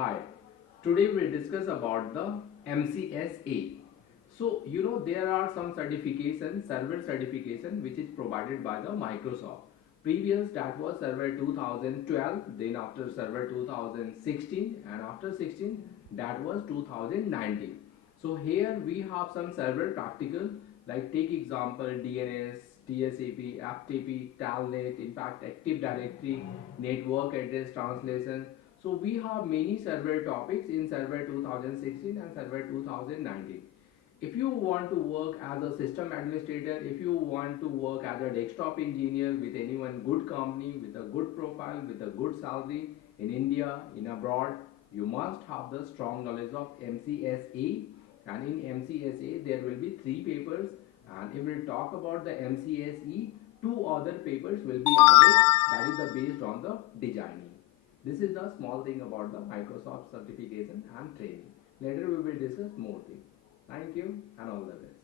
Hi, today we'll discuss about the MCSA. So, there are some certification, server certification which is provided by the Microsoft. Previous that was server 2012, then after server 2016, and after 16 that was 2019. So here we have some server practical, like take example DNS, TSAP, FTP, Telnet, in fact Active Directory, network address translation. So we have many server topics in server 2016 and server 2019. If you want to work as a system administrator, if you want to work as a desktop engineer with anyone good company, with a good profile, with a good salary in India, in abroad, you must have the strong knowledge of MCSA. And in MCSA there will be 3 papers, and if we talk about the MCSE, 2 other papers will be added, that is the based on the designing. This is the small thing about the Microsoft certification and training. Later we will discuss more things. Thank you and all the best.